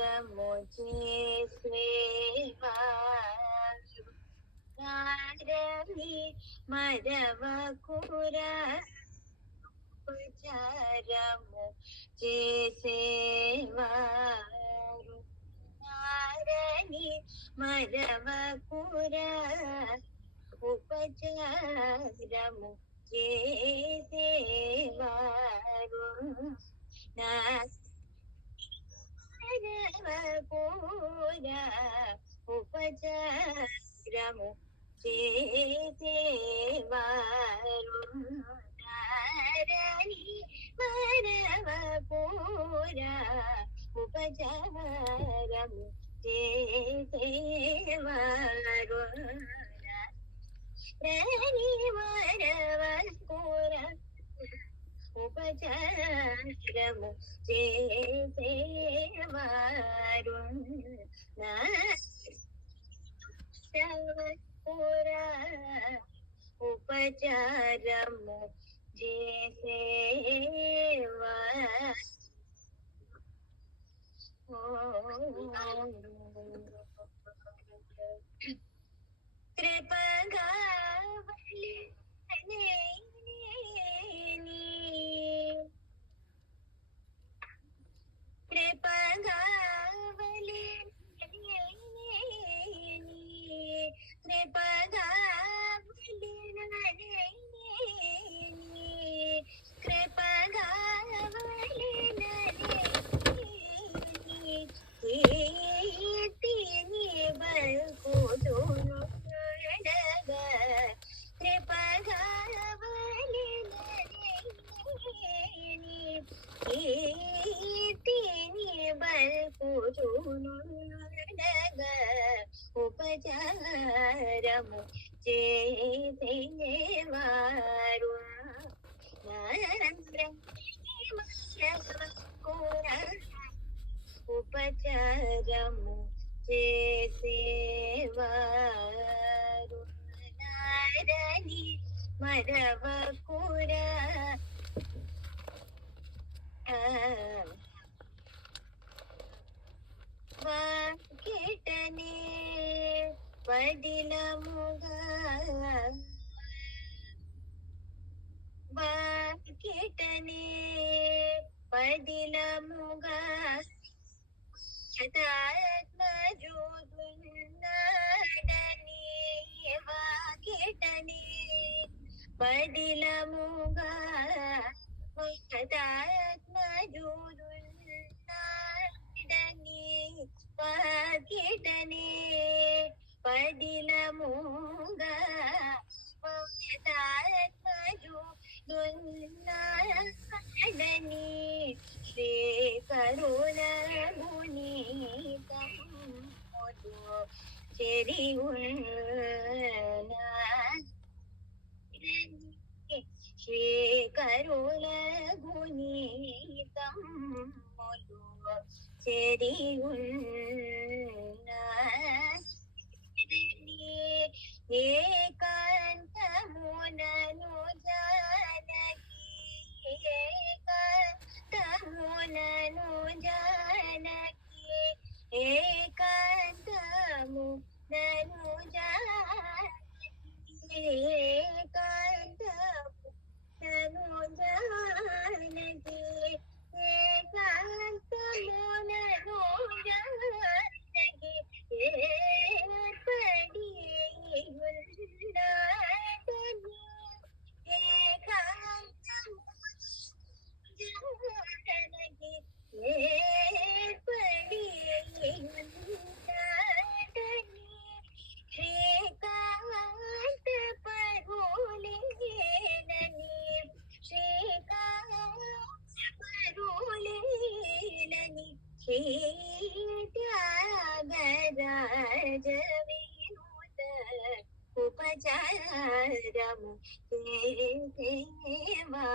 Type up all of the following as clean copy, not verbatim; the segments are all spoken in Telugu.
ఉపచారము చేసేవారు నారని మరవకురా ఉపచారము చేసేవారు నారని మరవకురా ఉపచారము చేసేవారు నారవకురా ఉపచారము చేసేవారు నారని మరవకురా ఉపచారము చేసేవారు నారని మరవకురా ఉపచారము చేసేవారు నారవకురా ఉపచారము కృపగా కృపగా కృపగా కృపగా కీర్తిని బల్కుతును కృపగా కీర్తిని బల్కుతును ఉపచారము చేసేవారు ఉపచారము చేసేవారు నారని మరవకురా వాకిటనే పదిలముగా వాకిటనే పదిలముగా శతాత్మజుడున్నాడని వాకిటనే పదిలముగా శతాత్మజుడున్నాడని వాకిటనే పదిలముగా శతాత్మజుడున్నాడని శ్రీ కరుణ గుణీతములు చెరి శ్రీ కరుణ గుణీతములు చెరి ఏకాంతమునను జానకి ఏకాంతమునను జానకి ఏకాంతమునను జానకి ఏకాంతమునను జానకి ఏకాంతమునను జానకి ఏర్పడి ఉన్నాడని ఏకాంతమునకి ఏర్పడి ఉన్నాడని శ్రీకాంత పరులేనని శ్రీకాంత పరులేనని శ్రీ త్యాగరాజ వినుత ఉపచారము చేసేవారు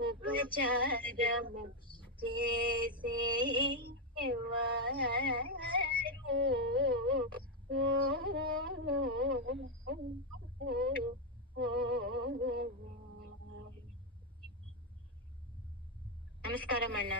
ఉపచారము చేసేవారు ನಮಸ್ಕಾರ ಅಣ್ಣ.